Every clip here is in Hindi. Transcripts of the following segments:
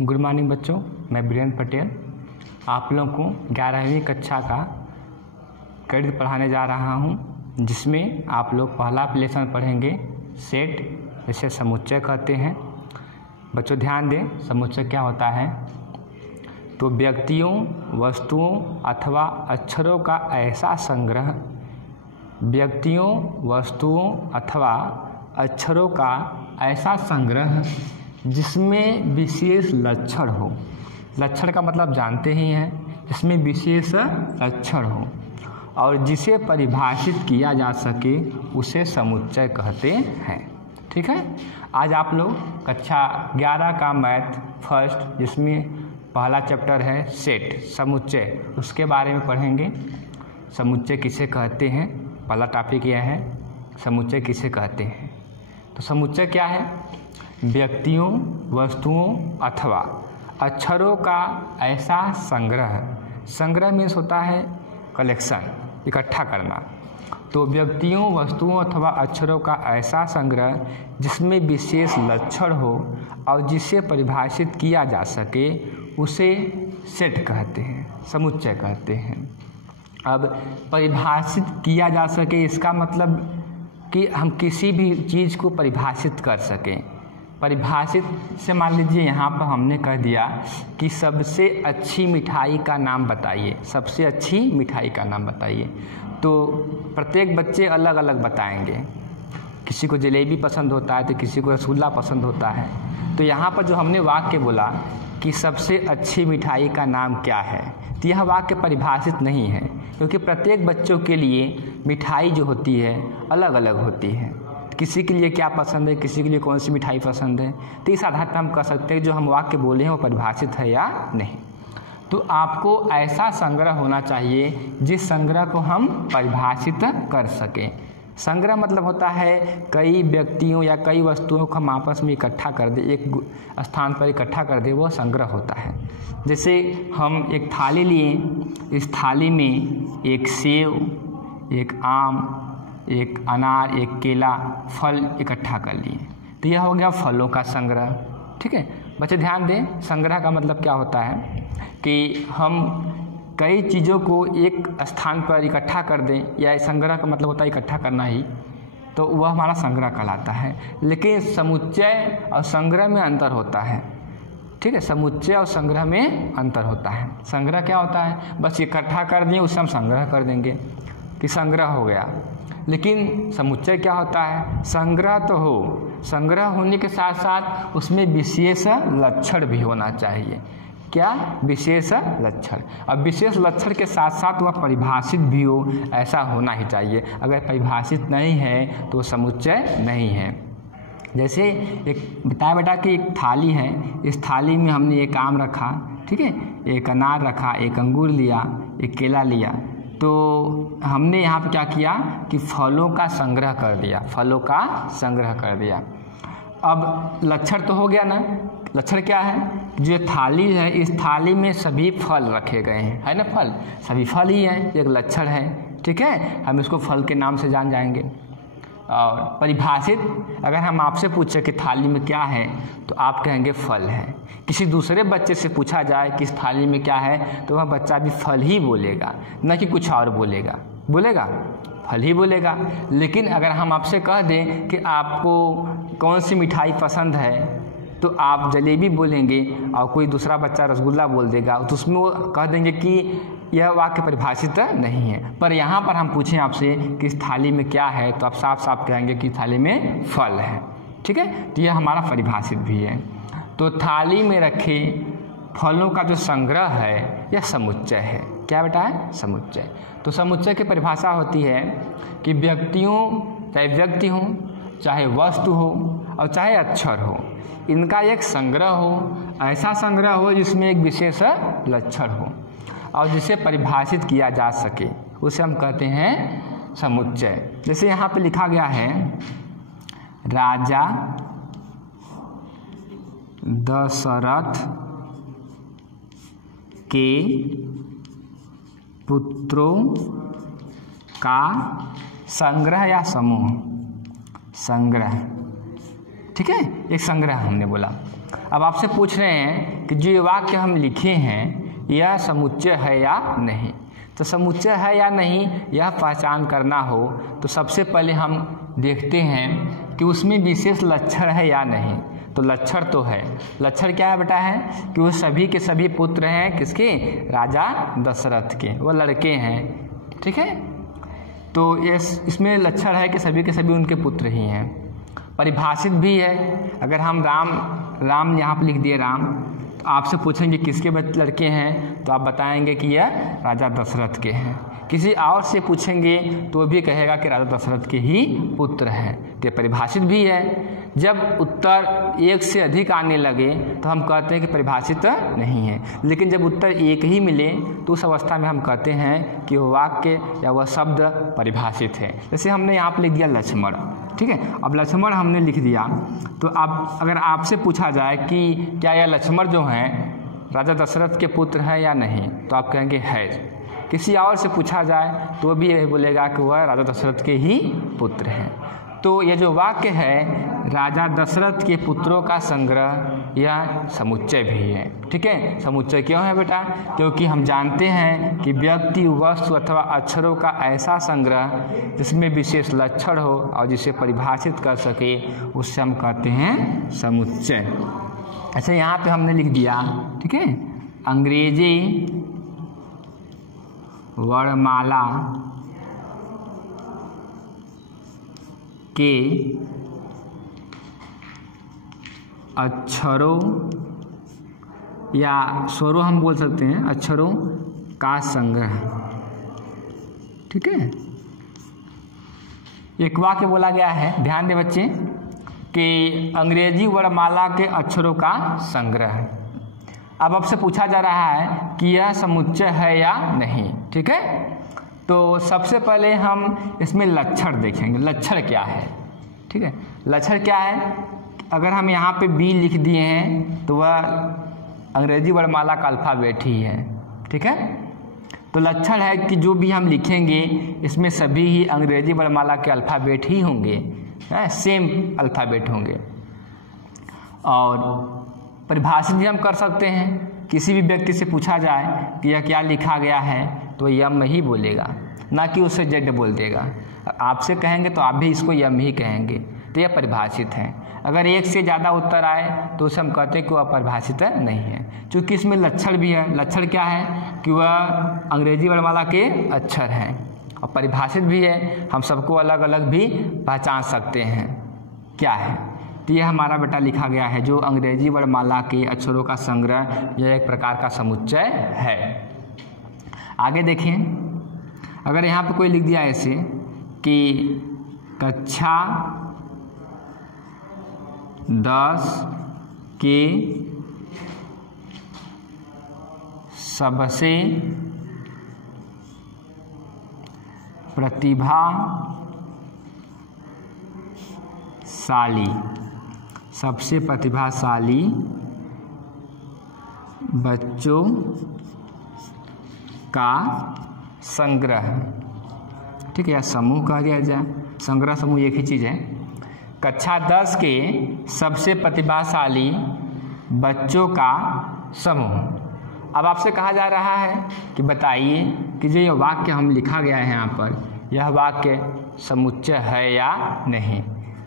गुड मॉर्निंग बच्चों, मैं बीरेंद्र पटेल आप लोगों को 11वीं कक्षा का गणित पढ़ाने जा रहा हूं, जिसमें आप लोग पहला लेसन पढ़ेंगे सेट, जिसे समुच्चय कहते हैं। बच्चों ध्यान दें, समुच्चय क्या होता है? तो व्यक्तियों, वस्तुओं अथवा अक्षरों का ऐसा संग्रह, व्यक्तियों, वस्तुओं अथवा अक्षरों का ऐसा संग्रह जिसमें विशेष लक्षण हो। लक्षण का मतलब जानते ही हैं, जिसमें विशेष लक्षण हो और जिसे परिभाषित किया जा सके उसे समुच्चय कहते हैं। ठीक है, आज आप लोग कक्षा 11 का मैथ फर्स्ट, जिसमें पहला चैप्टर है सेट, समुच्चय, उसके बारे में पढ़ेंगे। समुच्चय किसे कहते हैं, पहला टॉपिक यह है, समुच्चय किसे कहते हैं। तो समुच्चय क्या है? व्यक्तियों, वस्तुओं अथवा अक्षरों का ऐसा संग्रह। संग्रह मीन्स होता है कलेक्शन, इकट्ठा करना। तो व्यक्तियों, वस्तुओं अथवा अक्षरों का ऐसा संग्रह जिसमें विशेष लक्षण हो और जिसे परिभाषित किया जा सके उसे सेट कहते हैं, समुच्चय कहते हैं। अब परिभाषित किया जा सके, इसका मतलब कि हम किसी भी चीज़ को परिभाषित कर सकें। परिभाषित से मान लीजिए यहाँ पर हमने कह दिया कि सबसे अच्छी मिठाई का नाम बताइए, सबसे अच्छी मिठाई का नाम बताइए। तो प्रत्येक बच्चे अलग अलग बताएंगे, किसी को जलेबी पसंद होता है तो किसी को रसगुल्ला पसंद होता है। तो यहाँ पर जो हमने वाक्य बोला कि सबसे अच्छी मिठाई का नाम क्या है, तो यह वाक्य परिभाषित नहीं है, क्योंकि प्रत्येक बच्चों के लिए मिठाई जो होती है अलग अलग होती है। किसी के लिए क्या पसंद है, किसी के लिए कौन सी मिठाई पसंद है। तो इस आधार पर हम कह सकते हैं जो हम वाक्य बोले हैं वो परिभाषित है या नहीं। तो आपको ऐसा संग्रह होना चाहिए जिस संग्रह को हम परिभाषित कर सकें। संग्रह मतलब होता है कई व्यक्तियों या कई वस्तुओं को हम आपस में इकट्ठा कर दें, एक स्थान पर इकट्ठा कर दें, वो संग्रह होता है। जैसे हम एक थाली लिए, इस थाली में एक सेब, एक आम, एक अनार, एक केला, फल इकट्ठा कर लिए, तो यह हो गया फलों का संग्रह। ठीक है बच्चे, ध्यान दें, संग्रह का मतलब क्या होता है कि हम कई चीज़ों को एक स्थान पर इकट्ठा कर दें, या संग्रह का मतलब होता है इकट्ठा करना ही, तो वह हमारा संग्रह कहलाता है। लेकिन समुच्चय और संग्रह में अंतर होता है। ठीक है, समुच्चय और संग्रह में अंतर होता है। संग्रह क्या होता है, बस इकट्ठा कर दिए उससे हम संग्रह कर देंगे कि संग्रह हो गया। लेकिन समुच्चय क्या होता है, संग्रह तो हो, संग्रह होने के साथ साथ उसमें विशेष लक्षण भी होना चाहिए। क्या? विशेष लक्षण। अब विशेष लक्षण के साथ साथ वह परिभाषित भी हो, ऐसा होना ही चाहिए। अगर परिभाषित नहीं है तो समुच्चय नहीं है। जैसे एक बताया बेटा कि एक थाली है, इस थाली में हमने एक आम रखा, ठीक है, एक अनार रखा, एक अंगूर लिया, एक केला लिया। तो हमने यहाँ पे क्या किया कि फलों का संग्रह कर दिया, फलों का संग्रह कर दिया। अब लक्षण तो हो गया ना, लक्षण क्या है, जो थाली है इस थाली में सभी फल रखे गए हैं, है ना, फल, सभी फल ही हैं, एक लक्षण है। ठीक है, हम इसको फल के नाम से जान जाएंगे। और परिभाषित, अगर हम आपसे पूछे कि थाली में क्या है तो आप कहेंगे फल है। किसी दूसरे बच्चे से पूछा जाए कि इस थाली में क्या है तो वह बच्चा भी फल ही बोलेगा, न कि कुछ और बोलेगा, बोलेगा फल ही बोलेगा। लेकिन अगर हम आपसे कह दें कि आपको कौन सी मिठाई पसंद है तो आप जलेबी बोलेंगे और कोई दूसरा बच्चा रसगुल्ला बोल देगा, तो उसमें वो कह देंगे कि यह वाक्य परिभाषित नहीं है। पर यहाँ पर हम पूछें आपसे कि इस थाली में क्या है तो आप साफ साफ कहेंगे कि थाली में फल है। ठीक है, तो यह हमारा परिभाषित भी है। तो थाली में रखे फलों का जो संग्रह है यह समुच्चय है। क्या बेटा है? समुच्चय। तो समुच्चय की परिभाषा होती है कि व्यक्तियों, चाहे व्यक्ति हो, चाहे वस्तु हो और चाहे अक्षर हो, इनका एक संग्रह हो, ऐसा संग्रह हो जिसमें एक विशेष लक्षण हो और जिसे परिभाषित किया जा सके, उसे हम कहते हैं समुच्चय। जैसे यहाँ पे लिखा गया है, राजा दशरथ के पुत्रों का संग्रह या समूह, संग्रह। ठीक है, एक संग्रह हमने बोला। अब आपसे पूछ रहे हैं कि जो ये वाक्य हम लिखे हैं यह समुच्चय है या नहीं। तो समुच्चय है या नहीं यह पहचान करना हो तो सबसे पहले हम देखते हैं कि उसमें विशेष लक्षण है या नहीं। तो लक्षण तो है। लक्षण क्या है बेटा है कि वो सभी के सभी पुत्र हैं किसके, राजा दशरथ के, वो लड़के हैं। ठीक है, तो इसमें लक्षण है कि सभी के सभी उनके पुत्र ही हैं। परिभाषित भी है। अगर हम राम यहाँ पर लिख दिए राम, तो आपसे पूछेंगे किसके लड़के हैं तो आप बताएंगे कि यह राजा दशरथ के हैं। किसी और से पूछेंगे तो भी कहेगा कि राजा दशरथ के ही पुत्र हैं। तो परिभाषित भी है। जब उत्तर एक से अधिक आने लगे तो हम कहते हैं कि परिभाषित नहीं है। लेकिन जब उत्तर एक ही मिले तो उस अवस्था में हम कहते हैं कि वह वाक्य या वह शब्द परिभाषित है। जैसे हमने यहाँ पर लिख दिया लक्ष्मण। ठीक है, अब लक्ष्मण हमने लिख दिया तो अब अगर आपसे पूछा जाए कि क्या यह लक्ष्मण जो हैं राजा दशरथ के पुत्र हैं या नहीं तो आप कहेंगे है। किसी और से पूछा जाए तो भी यही बोलेगा कि वह राजा दशरथ के ही पुत्र हैं। तो यह जो वाक्य है राजा दशरथ के पुत्रों का संग्रह यह समुच्चय भी है। ठीक है, समुच्चय क्यों है बेटा, क्योंकि हम जानते हैं कि व्यक्ति, वस्तु अथवा अक्षरों का ऐसा संग्रह जिसमें विशेष लक्षण हो और जिसे परिभाषित कर सके उससे हम कहते हैं समुच्चय। अच्छा, यहाँ पे हमने लिख दिया, ठीक है, अंग्रेजी वर्णमाला के अक्षरों या स्वरों हम बोल सकते हैं, अक्षरों का संग्रह। ठीक है, एक वाक्य बोला गया है, ध्यान दे बच्चे, कि अंग्रेजी वर्णमाला के अक्षरों का संग्रह। अब आपसे पूछा जा रहा है कि यह समुच्चय है या नहीं। ठीक है, तो सबसे पहले हम इसमें लक्षण देखेंगे, लक्षण क्या है। ठीक है, लक्षण क्या है, अगर हम यहाँ पे बी लिख दिए हैं तो वह अंग्रेजी वर्णमाला का अल्फ़ाबेट ही है। ठीक है, तो लक्षण है कि जो भी हम लिखेंगे इसमें सभी ही अंग्रेजी वर्णमाला के अल्फ़ाबेट ही होंगे, सेम अल्फ़ाबेट होंगे। और परिभाषित भी हम कर सकते हैं। किसी भी व्यक्ति से पूछा जाए कि यह क्या लिखा गया है तो यम ही बोलेगा, ना कि उसे जेड बोल देगा। आपसे कहेंगे तो आप भी इसको यम ही कहेंगे, तो यह परिभाषित है। अगर एक से ज़्यादा उत्तर आए तो उसे हम कहते हैं कि वह परिभाषित नहीं है, क्योंकि इसमें लक्षण भी है। लक्षण क्या है कि वह अंग्रेजी वर्णमाला के अक्षर हैं, और परिभाषित भी है, हम सबको अलग अलग भी पहचान सकते हैं क्या है। तो यह हमारा बेटा लिखा गया है जो अंग्रेजी वर्णमाला के अक्षरों का संग्रह, यह एक प्रकार का समुच्चय है। आगे देखें, अगर यहाँ पे कोई लिख दिया ऐसे कि कक्षा 10 के सबसे प्रतिभाशाली बच्चों का संग्रह। ठीक है, या समूह कहा दिया जाए, संग्रह समूह एक ही चीज़ है। कक्षा 10 के सबसे प्रतिभाशाली बच्चों का समूह। अब आपसे कहा जा रहा है कि बताइए कि जो ये वाक्य हम लिखा गया है यहाँ पर, यह वाक्य समुच्चय है या नहीं।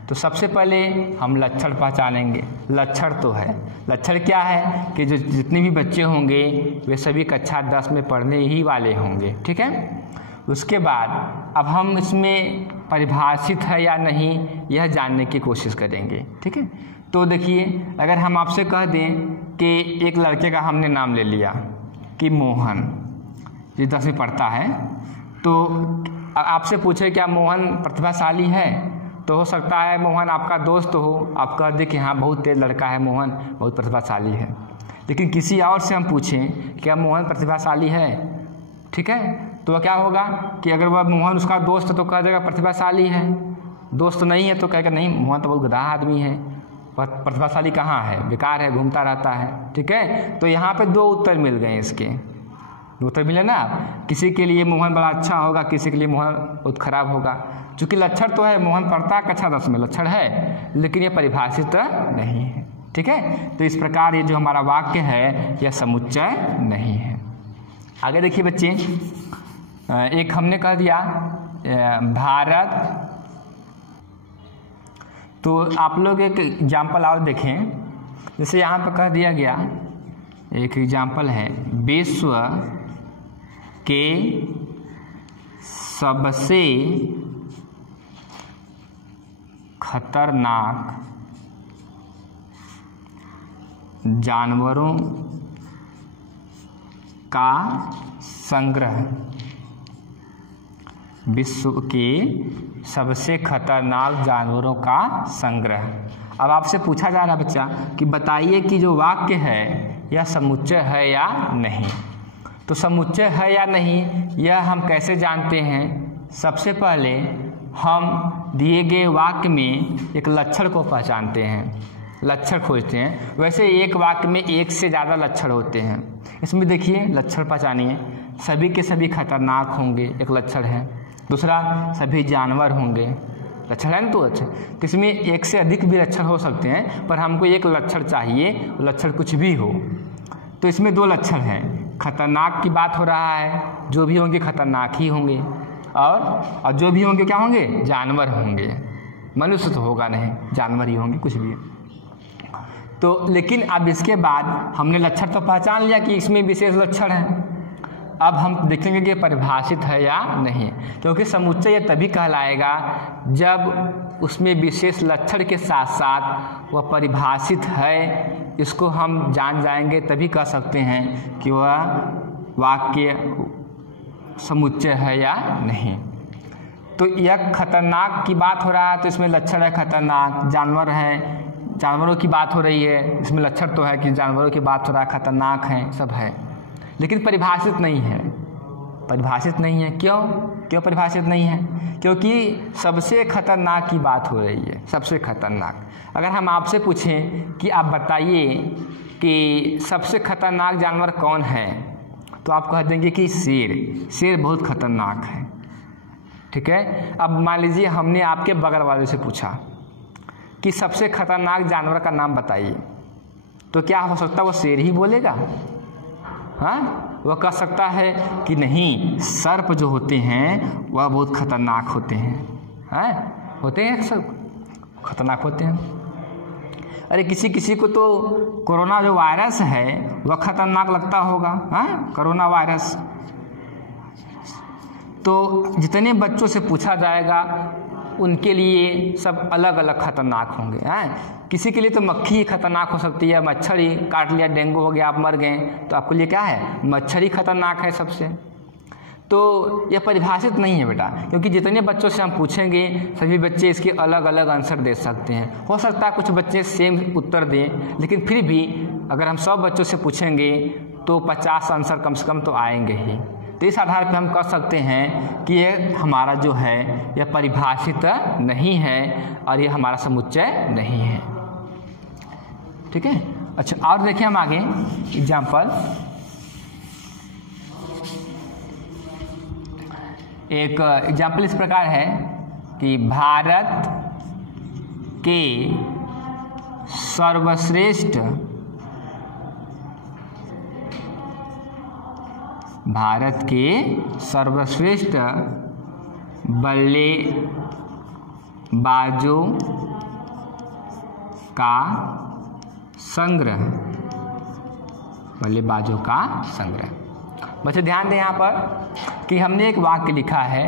तो सबसे पहले हम लक्षण पहचानेंगे। लक्षण तो है, लक्षण क्या है कि जो जितने भी बच्चे होंगे वे सभी कक्षा 10 में पढ़ने ही वाले होंगे। ठीक है, उसके बाद अब हम इसमें परिभाषित है या नहीं यह जानने की कोशिश करेंगे। ठीक है, तो देखिए, अगर हम आपसे कह दें कि एक लड़के का हमने नाम ले लिया कि मोहन, जो 10 में पढ़ता है, तो आपसे पूछे क्या मोहन प्रतिभाशाली है, तो हो सकता है मोहन आपका दोस्त हो, आप कह दें कि हाँ बहुत तेज लड़का है मोहन, बहुत प्रतिभाशाली है। लेकिन किसी और से हम पूछें क्या मोहन प्रतिभाशाली है, ठीक है, तो क्या होगा कि अगर वह मोहन उसका दोस्त है तो कह देगा प्रतिभाशाली है, दोस्त नहीं है तो कहेगा नहीं मोहन तो बहुत गधा आदमी है, प्रतिभाशाली कहाँ है, बेकार है, घूमता रहता है। ठीक है, तो यहाँ पे 2 उत्तर मिल गए, इसके 2 उत्तर मिले ना। किसी के लिए मोहन बड़ा अच्छा होगा, किसी के लिए मोहन बहुत खराब होगा। चूँकि लक्षण तो है, मोहन पढ़ता है कक्षा 10 में, लक्षण है, लेकिन ये परिभाषित नहीं है। ठीक है। तो इस प्रकार ये जो हमारा वाक्य है यह समुच्चय नहीं है। आगे देखिए बच्चे, एक हमने कह दिया भारत, तो आप लोग एक एग्जाम्पल और देखें। जैसे यहाँ पर कह दिया गया, एक एग्जाम्पल है, विश्व के सबसे खतरनाक जानवरों का संग्रह, विश्व के सबसे खतरनाक जानवरों का संग्रह। अब आपसे पूछा जा रहा है बच्चा कि बताइए कि जो वाक्य है यह समुच्चय है या नहीं। तो समुच्चय है या नहीं यह हम कैसे जानते हैं? सबसे पहले हम दिए गए वाक्य में एक लक्षण को पहचानते हैं, लक्षण खोजते हैं। वैसे एक वाक्य में एक से ज़्यादा लक्षण होते हैं। इसमें देखिए लक्षण पहचानिए, सभी के सभी खतरनाक होंगे, एक लक्षण है। दूसरा, सभी जानवर होंगे, लक्षण है ना। तो अच्छा, तो इसमें एक से अधिक भी लक्षण हो सकते हैं, पर हमको एक लक्षण चाहिए, लक्षण कुछ भी हो। तो इसमें दो लक्षण हैं, खतरनाक की बात हो रहा है, जो भी होंगे खतरनाक ही होंगे, और जो भी होंगे क्या होंगे? जानवर होंगे। मनुष्य तो होगा नहीं, जानवर ही होंगे, कुछ भी। तो लेकिन अब इसके बाद हमने लक्षण तो पहचान लिया कि इसमें विशेष लक्षण है। अब हम देखेंगे कि परिभाषित है या नहीं, क्योंकि समुच्चय तभी कहलाएगा जब उसमें विशेष लक्षण के साथ साथ वह परिभाषित है। इसको हम जान जाएंगे तभी कह सकते हैं कि वह वाक्य समुच्चय है या नहीं। तो यह खतरनाक की बात हो रहा है, तो इसमें लक्षण है खतरनाक। जानवर है, जानवरों की बात हो रही है, इसमें लक्षण तो है कि जानवरों की बात हो रहा है, खतरनाक है, सब है। लेकिन परिभाषित नहीं है, परिभाषित नहीं है। क्यों परिभाषित नहीं है? क्योंकि सबसे खतरनाक की बात हो रही है, सबसे खतरनाक। अगर हम आपसे पूछें कि आप बताइए कि सबसे खतरनाक जानवर कौन है, तो आप कह देंगे कि शेर बहुत खतरनाक है, ठीक है। अब मान लीजिए हमने आपके बगल वाले से पूछा कि सबसे खतरनाक जानवर का नाम बताइए, तो क्या हो सकता है वो शेर ही बोलेगा? हाँ, वह कह सकता है कि नहीं, सर्प जो होते हैं वह बहुत खतरनाक होते हैं, होते हैं, सब खतरनाक होते हैं। अरे किसी को तो कोरोना जो वायरस है वह खतरनाक लगता होगा, कोरोना वायरस। तो जितने बच्चों से पूछा जाएगा उनके लिए सब अलग अलग खतरनाक होंगे। किसी के लिए तो मक्खी ही खतरनाक हो सकती है, मच्छर ही काट लिया, डेंगू हो गया, आप मर गए, तो आपके लिए क्या है? मच्छर ही खतरनाक है सबसे। तो यह परिभाषित नहीं है बेटा, क्योंकि जितने बच्चों से हम पूछेंगे सभी बच्चे इसके अलग अलग आंसर दे सकते हैं। हो सकता है कुछ बच्चे सेम उत्तर दें, लेकिन फिर भी अगर हम 100 बच्चों से पूछेंगे तो 50 आंसर कम से कम तो आएंगे ही। तो इस आधार पर हम कह सकते हैं कि ये हमारा जो है यह परिभाषित नहीं है और ये हमारा समुच्चय नहीं है, ठीक है। अच्छा, और देखिए हम आगे एग्जाम्पल, एक एग्जाम्पल इस प्रकार है कि भारत के सर्वश्रेष्ठ बल्लेबाजों का संग्रह, बच्चे ध्यान दें यहाँ पर कि हमने एक वाक्य लिखा है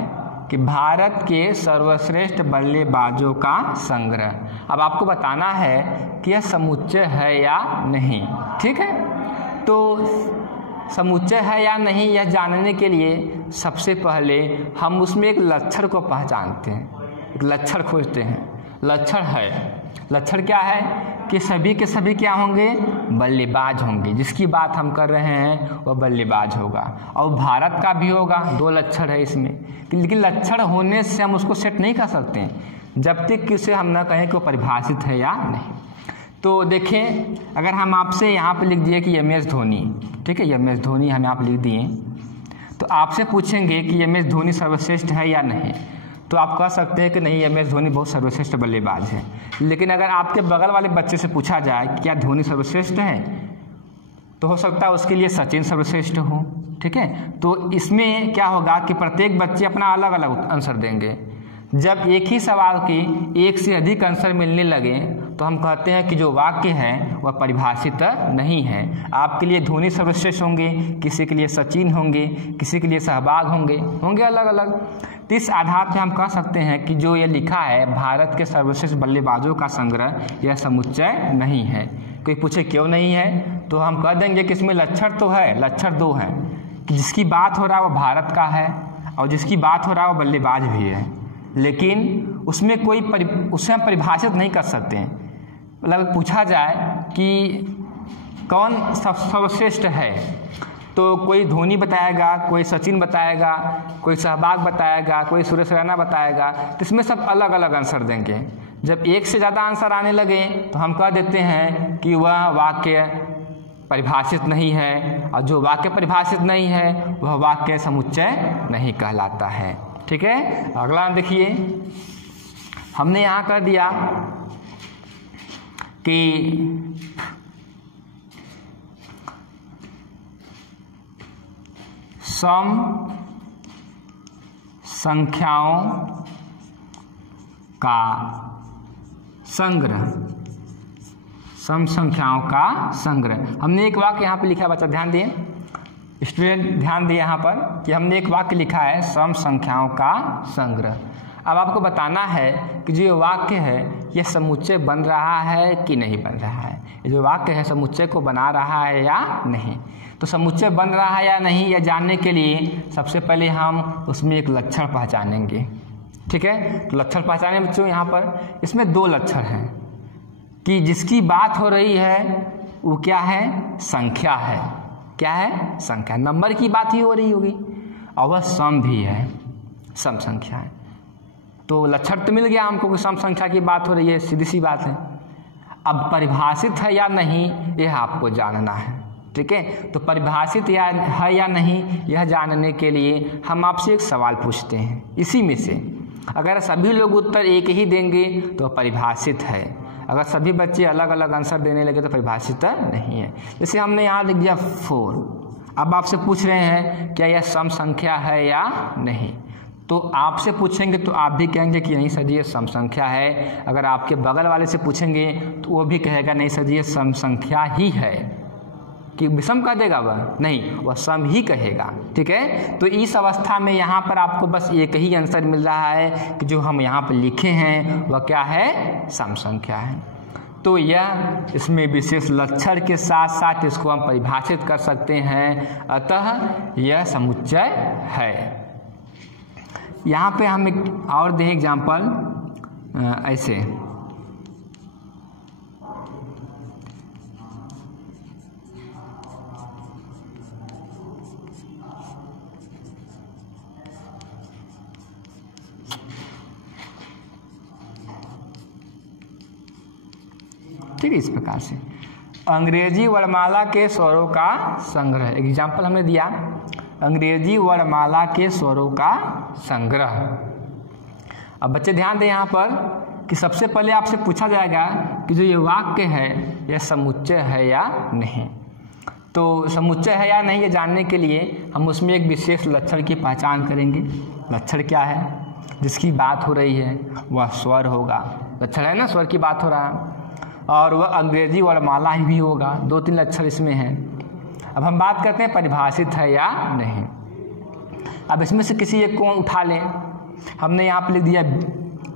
कि भारत के सर्वश्रेष्ठ बल्लेबाजों का संग्रह। अब आपको बताना है कि यह समुच्चय है या नहीं, ठीक है। तो समुच्चय है या नहीं यह जानने के लिए सबसे पहले हम उसमें एक लक्षण को पहचानते हैं, एक लक्षण खोजते हैं। लक्षण है, लक्षण क्या है कि सभी के सभी क्या होंगे? बल्लेबाज होंगे। जिसकी बात हम कर रहे हैं वह बल्लेबाज होगा, और भारत का भी होगा। 2 लक्षण है इसमें, लेकिन लक्षण होने से हम उसको सेट नहीं कर सकते जब तक कि उसे हम ना कहें कि वो परिभाषित है या नहीं। तो देखें, अगर हम आपसे यहाँ पे लिख दिए कि MS धोनी, ठीक है, MS धोनी हम यहाँ पे लिख दिए, तो आपसे पूछेंगे कि MS धोनी सर्वश्रेष्ठ है या नहीं, तो आप कह सकते हैं कि नहीं एम एस धोनी बहुत सर्वश्रेष्ठ बल्लेबाज है। लेकिन अगर आपके बगल वाले बच्चे से पूछा जाए कि क्या धोनी सर्वश्रेष्ठ है, तो हो सकता है उसके लिए सचिन सर्वश्रेष्ठ हो। ठीक है, तो इसमें क्या होगा कि प्रत्येक बच्चे अपना अलग अलग आंसर देंगे। जब एक ही सवाल के एक से अधिक आंसर मिलने लगे तो हम कहते हैं कि जो वाक्य है वह परिभाषित नहीं है। आपके लिए धोनी सर्वश्रेष्ठ होंगे, किसी के लिए सचिन होंगे, किसी के लिए सहवाग होंगे अलग अलग। तो इस आधार पर हम कह सकते हैं कि जो ये लिखा है भारत के सर्वश्रेष्ठ बल्लेबाजों का संग्रह, यह समुच्चय नहीं है। कोई पूछे क्यों नहीं है, तो हम कह देंगे कि इसमें लक्षण तो है, लक्षण दो है कि जिसकी बात हो रहा है वो भारत का है और जिसकी बात हो रहा है वो बल्लेबाज भी है, लेकिन उसमें उसे हम परिभाषित नहीं कर सकते हैं। मतलब पूछा जाए कि कौन सर्वश्रेष्ठ है, तो कोई धोनी बताएगा, कोई सचिन बताएगा, कोई सहवाग बताएगा, कोई सुरेश रैना बताएगा, तो इसमें सब अलग अलग आंसर देंगे। जब एक से ज़्यादा आंसर आने लगे तो हम कह देते हैं कि वह वाक्य परिभाषित नहीं है, और जो वाक्य परिभाषित नहीं है वह वाक्य समुच्चय नहीं कहलाता है। ठीक है, अगला देखिए, हमने यहाँ कर दिया कि सम संख्याओं का संग्रह, सम संख्याओं का संग्रह। हमने एक वाक्य यहाँ पे लिखा है, बच्चा ध्यान दिए, स्टूडेंट ध्यान दिए यहाँ पर कि हमने एक वाक्य लिखा है सम संख्याओं का संग्रह। अब आपको बताना है कि जो ये वाक्य है यह समुच्चय बन रहा है कि नहीं बन रहा है। ये जो वाक्य है समुच्चय को बना रहा है या नहीं। तो समुच्चय बन रहा है या नहीं यह जानने के लिए सबसे पहले हम उसमें एक लक्षण पहचानेंगे। ठीक है, तो लक्षण पहचाने बच्चों, यहाँ पर इसमें दो लक्षण हैं कि जिसकी बात हो रही है वो क्या है, संख्या है। क्या है, संख्या, नंबर की बात ही हो रही होगी, और वह सम भी है, सम संख्या है। तो लक्षण तो मिल गया हमको कि सम संख्या की बात हो रही है, सीधी सी बात है। अब परिभाषित है या नहीं यह आपको जानना है। ठीक है, तो परिभाषित है या नहीं यह जानने के लिए हम आपसे एक सवाल पूछते हैं। इसी में से अगर सभी लोग उत्तर एक ही देंगे तो परिभाषित है, अगर सभी बच्चे अलग अलग आंसर देने लगे तो परिभाषित नहीं है। जैसे हमने यहाँ लिख दिया 4, अब आपसे पूछ रहे हैं क्या यह सम संख्या है या नहीं, तो आपसे पूछेंगे तो आप भी कहेंगे कि नहीं सर जी ये सम संख्या है। अगर आपके बगल वाले से पूछेंगे तो वो भी कहेगा नहीं सर जी ये सम संख्या ही है। कि विषम कह देगा वह, नहीं, वह सम ही कहेगा। ठीक है, तो इस अवस्था में यहाँ पर आपको बस एक ही आंसर मिल रहा है कि जो हम यहाँ पर लिखे हैं वह क्या है, सम संख्या है। तो यह इसमें विशेष लक्षण के साथ साथ इसको हम परिभाषित कर सकते हैं, अतः यह समुच्चय है। यहाँ पे हम एक और दें एग्जाम्पल ऐसे, ठीक है, इस प्रकार से अंग्रेजी वर्णमाला के स्वरों का संग्रह। एग्जाम्पल हमने दिया अंग्रेजी वर्णमाला के स्वरों का संग्रह। अब बच्चे ध्यान दें यहाँ पर कि सबसे पहले आपसे पूछा जाएगा कि जो ये वाक्य है यह समुच्चय है या नहीं। तो समुच्चय है या नहीं ये जानने के लिए हम उसमें एक विशेष लक्षण की पहचान करेंगे। लक्षण क्या है, जिसकी बात हो रही है वह स्वर होगा। लक्षण है ना, स्वर की बात हो रहा है, और वह अंग्रेजी वर्णमाला ही भी होगा। 2-3 लक्षण इसमें हैं। अब हम बात करते हैं परिभाषित है या नहीं। अब इसमें से किसी एक को उठा लें। हमने यहाँ पर लिख दिया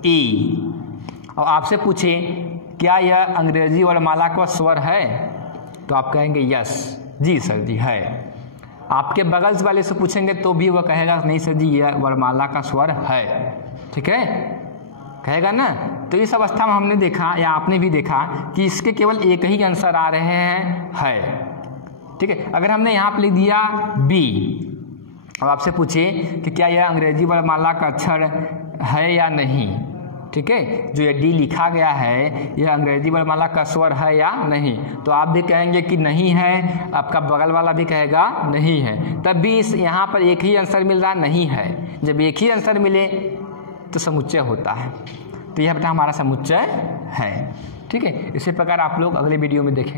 ई, और आपसे पूछे क्या यह अंग्रेजी वर्णमाला का स्वर है, तो आप कहेंगे यस, जी सर जी है। आपके बगल वाले से पूछेंगे तो भी वह कहेगा नहीं सर जी यह वर्णमाला का स्वर है। ठीक है, कहेगा ना। तो इस अवस्था में हमने देखा या आपने भी देखा कि इसके केवल एक ही आंसर आ रहे हैं, है। ठीक है, अगर हमने यहाँ पर लिख दिया बी और आपसे पूछे कि क्या यह अंग्रेजी वर्णमाला का अक्षर है या नहीं, ठीक है, जो ये डी लिखा गया है यह अंग्रेजी वर्णमाला का स्वर है या नहीं, तो आप भी कहेंगे कि नहीं है, आपका बगल वाला भी कहेगा नहीं है। तब भी इस यहाँ पर एक ही आंसर मिल रहा नहीं है। जब एक ही आंसर मिले तो समुच्चय होता है। तो यह बेटा हमारा समुच्चय है। ठीक है, इसी प्रकार आप लोग अगले वीडियो में देखें।